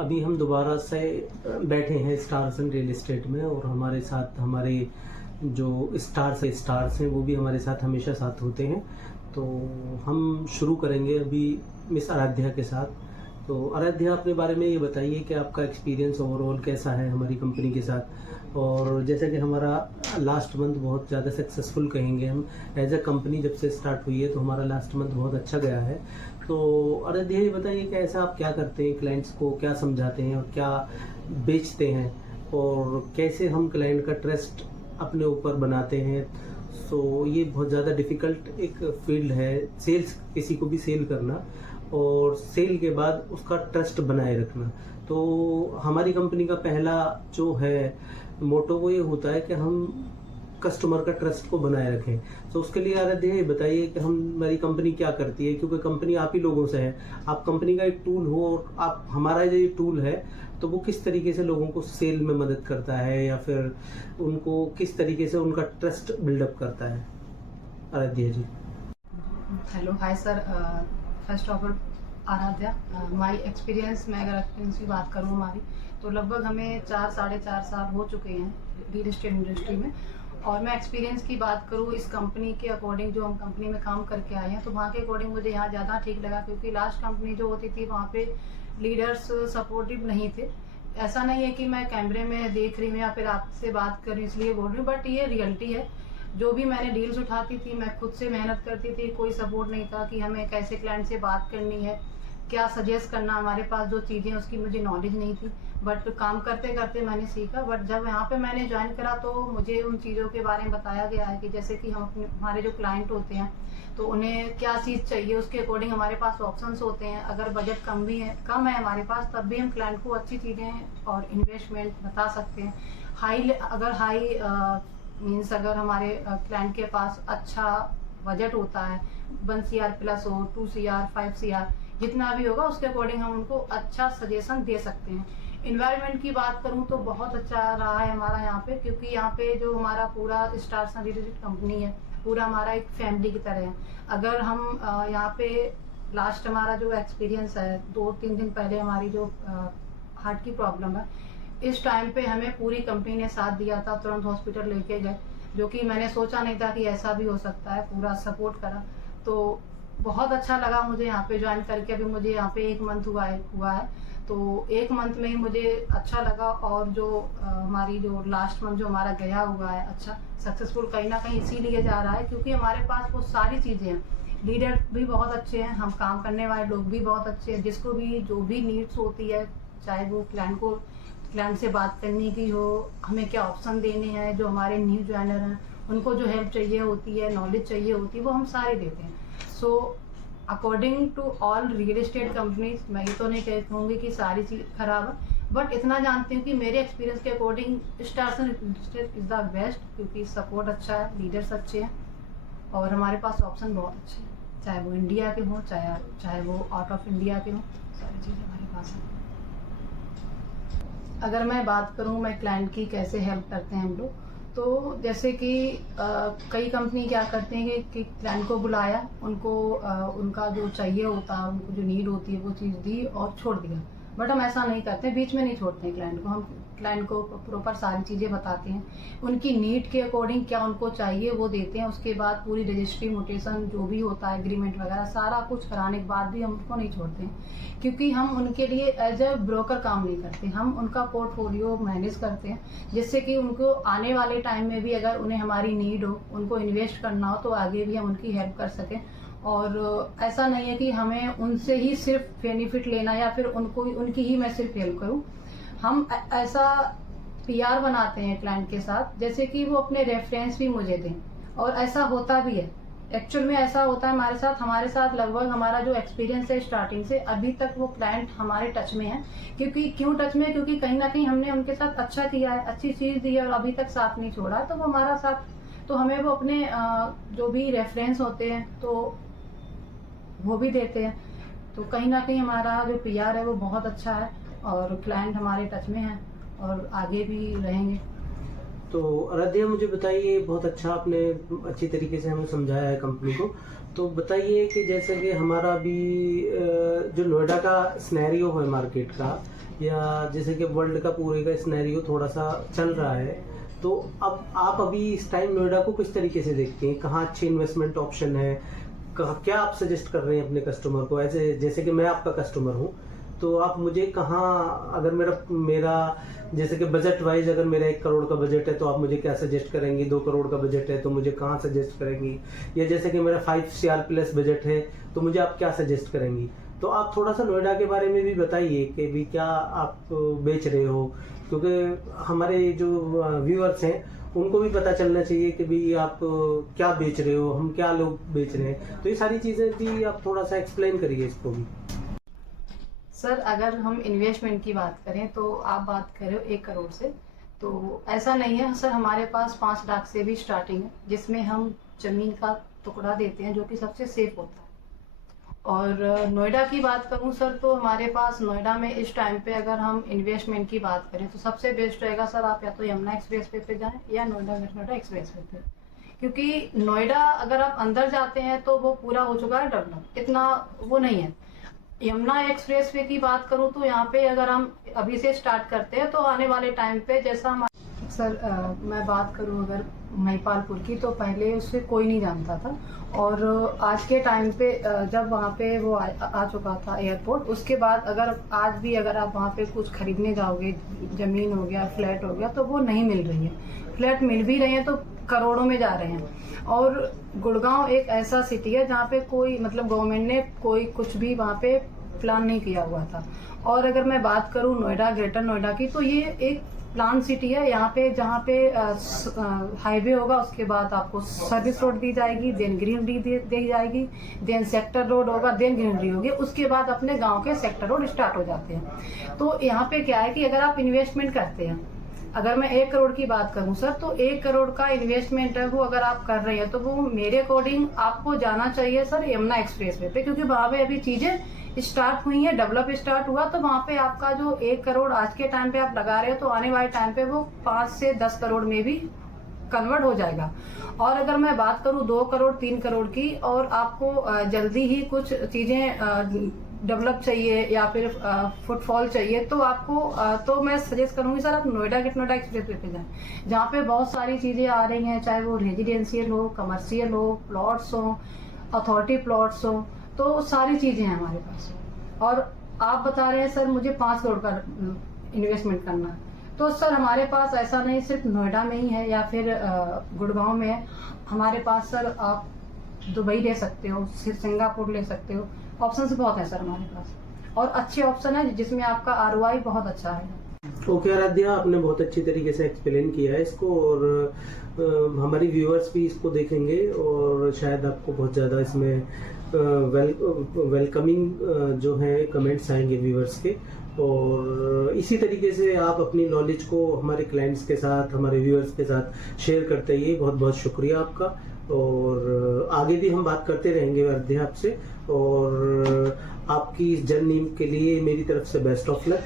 अभी हम दोबारा से बैठे हैं स्टार्स एंड रियल एस्टेट में, और हमारे साथ हमारे जो स्टार्स हैं वो भी हमारे साथ हमेशा साथ होते हैं। तो हम शुरू करेंगे अभी मिस आराध्या के साथ। तो आराध्या, अपने बारे में ये बताइए कि आपका एक्सपीरियंस ओवरऑल कैसा है हमारी कंपनी के साथ। और जैसे कि हमारा लास्ट मंथ बहुत ज़्यादा सक्सेसफुल कहेंगे हम, एज अ कंपनी जब से स्टार्ट हुई है तो हमारा लास्ट मंथ बहुत अच्छा गया है। तो आराध्या, ये बताइए कि ऐसा आप क्या करते हैं, क्लाइंट्स को क्या समझाते हैं और क्या बेचते हैं, और कैसे हम क्लाइंट का ट्रस्ट अपने ऊपर बनाते हैं। सो ये बहुत ज़्यादा डिफ़िकल्ट एक फील्ड है, सेल्स, किसी को भी सेल करना और सेल के बाद उसका ट्रस्ट बनाए रखना। तो हमारी कंपनी का पहला जो है मोटो वो ये होता है कि हम कस्टमर का ट्रस्ट को बनाए रखें। तो उसके लिए आराध्या ये बताइए कि हमारी कंपनी क्या करती है, क्योंकि कंपनी आप ही लोगों से है। आप कंपनी का एक टूल हो और आप हमारा जो ये टूल है तो वो किस तरीके से लोगों को सेल में मदद करता है या फिर उनको किस तरीके से उनका ट्रस्ट बिल्डअप करता है। Aradhya ji. Hello, hi sir. First of all Aradhya, my experience में अगर एक्सपीरियंस की बात करूँ हमारी, तो लगभग हमें 4-4.5 साल हो चुके हैं रियल एस्टेट इंडस्ट्री में। और मैं एक्सपीरियंस की बात करूँ इस कंपनी के अकॉर्डिंग, जो हम कंपनी में काम करके आए हैं, तो वहाँ के अकॉर्डिंग मुझे यहाँ ज़्यादा ठीक लगा, क्योंकि लास्ट कंपनी जो होती थी वहाँ पे लीडर्स सपोर्टिव नहीं थे। ऐसा नहीं है कि मैं कैमरे में देख रही हूँ या फिर आपसे बात कर रही हूँ इसलिए बोल रही हूँ, बट ये रियलिटी है। जो भी मैंने डील्स उठाती थी मैं खुद से मेहनत करती थी, कोई सपोर्ट नहीं था कि हमें कैसे क्लाइंट से बात करनी है, क्या सजेस्ट करना। हमारे पास जो चीज़ें उसकी मुझे नॉलेज नहीं थी, बट काम करते करते मैंने सीखा। बट जब यहाँ पे मैंने ज्वाइन करा तो मुझे उन चीज़ों के बारे में बताया गया है कि जैसे कि हम हमारे जो क्लाइंट होते हैं तो उन्हें क्या चीज़ चाहिए, उसके अकॉर्डिंग हमारे पास ऑप्शंस होते हैं। अगर बजट कम है हमारे पास, तब भी हम क्लाइंट को अच्छी चीज़ें और इन्वेस्टमेंट बता सकते हैं। हाई मीन्स अगर हमारे क्लाइंट के पास अच्छा बजट होता है, 1 CR प्लस हो, 2 CR, 5 CR, जितना भी होगा उसके अकॉर्डिंग हम उनको अच्छा सजेशन दे सकते हैं। इन्वायरमेंट की बात करूं तो बहुत अच्छा रहा है हमारा यहाँ पे, क्योंकि यहाँ पे जो हमारा पूरा स्टार्स एंड रिलेटेड कंपनी है, पूरा हमारा एक फैमिली की तरह है। अगर हम यहाँ पे लास्ट हमारा जो एक्सपीरियंस है, 2-3 दिन पहले हमारी जो हार्ट की प्रॉब्लम है, इस टाइम पे हमें पूरी कंपनी ने साथ दिया था, तुरंत हॉस्पिटल लेके गए, जो कि मैंने सोचा नहीं था कि ऐसा भी हो सकता है, पूरा सपोर्ट करा। तो बहुत अच्छा लगा मुझे यहाँ पे ज्वाइन करके। अभी मुझे यहाँ पे 1 मंथ हुआ है, तो 1 मंथ में ही मुझे अच्छा लगा। और जो हमारी जो लास्ट मंथ जो हमारा गया हुआ है अच्छा सक्सेसफुल, कहीं ना कहीं इसीलिए जा रहा है क्योंकि हमारे पास वो सारी चीज़ें हैं। लीडर भी बहुत अच्छे हैं, हम काम करने वाले लोग भी बहुत अच्छे हैं, जिसको भी जो भी नीड्स होती है, चाहे वो क्लाइंट से बात करने की हो, हमें क्या ऑप्शन देने हैं, जो हमारे न्यू ज्वाइनर हैं उनको जो हेल्प चाहिए होती है, नॉलेज चाहिए होती है, वो हम सारे देते हैं। So according to all real estate companies, मैं ये तो नहीं कहूँगी कि सारी चीज़ खराब है, बट इतना जानती हूँ कि मेरे एक्सपीरियंस के according stars and real estate is the best, क्योंकि सपोर्ट अच्छा है, लीडर्स अच्छे हैं और हमारे पास ऑप्शन बहुत अच्छे हैं, चाहे वो इंडिया के हों चाहे वो आउट ऑफ इंडिया के हों, सारी चीज़ें हमारे पास हैं। अगर मैं बात करूं मैं क्लाइंट की कैसे हेल्प करते हैं हम लोग, तो जैसे कि कई कंपनी क्या करते हैं कि क्लाइंट को बुलाया, उनको उनका जो चाहिए होता है, उनको जो नीड होती है वो चीज़ दी और छोड़ दिया। बट हम ऐसा नहीं करते, बीच में नहीं छोड़ते हैं क्लाइंट को। हम क्लाइंट को प्रॉपर सारी चीज़ें बताते हैं, उनकी नीड के अकॉर्डिंग क्या उनको चाहिए वो देते हैं। उसके बाद पूरी रजिस्ट्री मोटेशन जो भी होता है, एग्रीमेंट वगैरह सारा कुछ कराने के बाद भी हम उनको नहीं छोड़ते हैं, क्योंकि हम उनके लिए एज ए ब्रोकर काम नहीं करते, हम उनका पोर्टफोलियो मैनेज करते हैं, जिससे कि उनको आने वाले टाइम में भी अगर उन्हें हमारी नीड हो, उनको इन्वेस्ट करना हो, तो आगे भी हम उनकी हेल्प कर सकें। और ऐसा नहीं है कि हमें उनसे ही सिर्फ बेनिफिट लेना या फिर उनकी ही मैं सिर्फ हेल्प करूं। हम ऐसा PR बनाते हैं क्लाइंट के साथ, जैसे कि वो अपने रेफरेंस भी मुझे दें, और ऐसा होता भी है। एक्चुअल में ऐसा होता है हमारे साथ लगभग हमारा जो एक्सपीरियंस है स्टार्टिंग से अभी तक, वो क्लाइंट हमारे टच में है। क्यों टच में है? क्योंकि कहीं ना कहीं हमने उनके साथ अच्छा किया है, अच्छी चीज़ दी है और अभी तक साथ नहीं छोड़ा, तो वो हमारा साथ, तो हमें वो अपने जो भी रेफरेंस होते हैं तो वो भी देते हैं। तो कहीं ना कहीं हमारा जो PR है वो बहुत अच्छा है और क्लाइंट हमारे टच में है और आगे भी रहेंगे। तो आराध्या मुझे बताइए, बहुत अच्छा आपने अच्छी तरीके से हमें समझाया है कंपनी को। तो बताइए कि जैसे कि हमारा भी जो नोएडा का सिनेरियो है मार्केट का, या जैसे कि वर्ल्ड का पूरे का सिनेरियो थोड़ा सा चल रहा है, तो अब आप अभी इस टाइम नोएडा को किस तरीके से देखते हैं? कहाँ अच्छे इन्वेस्टमेंट ऑप्शन है? क्या आप सजेस्ट कर रहे हैं अपने कस्टमर को? ऐसे जैसे कि मैं आपका कस्टमर हूँ, तो आप मुझे कहाँ, अगर मेरा जैसे कि बजट वाइज अगर मेरा 1 करोड़ का बजट है तो आप मुझे क्या सजेस्ट करेंगी? 2 करोड़ का बजट है तो मुझे कहाँ सजेस्ट करेंगी? या जैसे कि मेरा 5 CR प्लस बजट है तो मुझे आप क्या सजेस्ट करेंगी? तो आप थोड़ा सा नोएडा के बारे में भी बताइए कि भी क्या आप बेच रहे हो, क्योंकि हमारे जो व्यूअर्स हैं उनको भी पता चलना चाहिए कि भी आप क्या बेच रहे हो, हम क्या लोग बेच रहे हैं। तो ये सारी चीज़ें भी आप थोड़ा सा एक्सप्लेन करिए इसको भी। सर अगर हम इन्वेस्टमेंट की बात करें तो आप बात कर रहे हो 1 करोड़ से, तो ऐसा नहीं है सर। हमारे पास 5 लाख से भी स्टार्टिंग है, जिसमें हम ज़मीन का टुकड़ा देते हैं जो कि सबसे सेफ होता है। और नोएडा की बात करूं सर, तो हमारे पास नोएडा में इस टाइम पे अगर हम इन्वेस्टमेंट की बात करें तो सबसे बेस्ट रहेगा सर, आप या तो यमुना एक्सप्रेस वे पे जाएं या नोएडा एक्सप्रेस वे पे। क्योंकि नोएडा अगर आप अंदर जाते हैं तो वो पूरा हो चुका है डेवलप, इतना वो नहीं है। यमुना एक्सप्रेस वे की बात करूं तो यहाँ पे अगर हम अभी से स्टार्ट करते हैं तो आने वाले टाइम पे जैसा हम सर मैं बात करूं अगर महिपालपुर की, तो पहले उससे कोई नहीं जानता था। और आज के टाइम पे जब वहाँ पे वो आ चुका था एयरपोर्ट, उसके बाद अगर आज भी अगर आप वहाँ पे कुछ खरीदने जाओगे, ज़मीन हो गया, फ्लैट हो गया, तो वो नहीं मिल रही है। फ्लैट मिल भी रहे हैं तो करोड़ों में जा रहे हैं। और गुड़गांव एक ऐसा सिटी है जहाँ पे कोई मतलब गवर्नमेंट ने कोई कुछ भी वहाँ पे प्लान नहीं किया हुआ था। और अगर मैं बात करूँ नोएडा, ग्रेटर नोएडा की, तो ये एक प्लान सिटी है। यहाँ पे जहाँ पे हाईवे होगा उसके बाद आपको सर्विस रोड दी जाएगी, देन ग्रीनरी दी जाएगी, देन सेक्टर रोड होगा, देन ग्रीनरी होगी, उसके बाद अपने गांव के सेक्टर रोड स्टार्ट हो जाते हैं। तो यहाँ पे क्या है कि अगर आप इन्वेस्टमेंट करते हैं, अगर मैं 1 करोड़ की बात करूं सर, तो 1 करोड़ का इन्वेस्टमेंट है वो अगर आप कर रहे हैं तो वो मेरे अकॉर्डिंग आपको जाना चाहिए सर यमुना एक्सप्रेस वे पे, क्योंकि वहाँ पे अभी चीजें स्टार्ट हुई है, डेवलप स्टार्ट हुआ। तो वहाँ पे आपका जो 1 करोड़ आज के टाइम पे आप लगा रहे हो, तो आने वाले टाइम पे वो 5 से 10 करोड़ में भी कन्वर्ट हो जाएगा। और अगर मैं बात करूं 2 करोड़ 3 करोड़ की, और आपको जल्दी ही कुछ चीजें डेवलप चाहिए या फिर फुटफॉल चाहिए, तो आपको तो मैं सजेस्ट करूंगी सर आप नोएडा एक्सप्रेस वे पे जाएं, जहाँ पे बहुत सारी चीजें आ रही हैं, चाहे वो रेजिडेंशियल हो, कमर्शियल हो, प्लॉट्स हो, अथॉरिटी प्लॉट्स हो, तो सारी चीजें हैं हमारे पास। और आप बता रहे हैं सर मुझे 5 करोड़ का इन्वेस्टमेंट करना है, तो सर हमारे पास ऐसा नहीं सिर्फ नोएडा में ही है या फिर गुड़गांव में है। हमारे पास सर आप दुबई ले सकते हो, सिंगापुर ले सकते हो, ऑप्शंस बहुत है सर हमारे पास, और अच्छे ऑप्शन है जिसमें आपका ROI बहुत अच्छा है। ओके आराध्या, आपने बहुत अच्छी तरीके से एक्सप्लेन किया है इसको, और हमारी व्यूअर्स भी इसको देखेंगे और शायद आपको बहुत ज़्यादा इसमें वेलकमिंग जो है कमेंट्स आएंगे व्यूअर्स के। और इसी तरीके से आप अपनी नॉलेज को हमारे क्लाइंट्स के साथ, हमारे व्यूअर्स के साथ शेयर करते रहिए। बहुत बहुत शुक्रिया आपका, और आगे भी हम बात करते रहेंगे आराध्या आपसे। और आपकी इस जर्नी के लिए मेरी तरफ से बेस्ट ऑफ लक।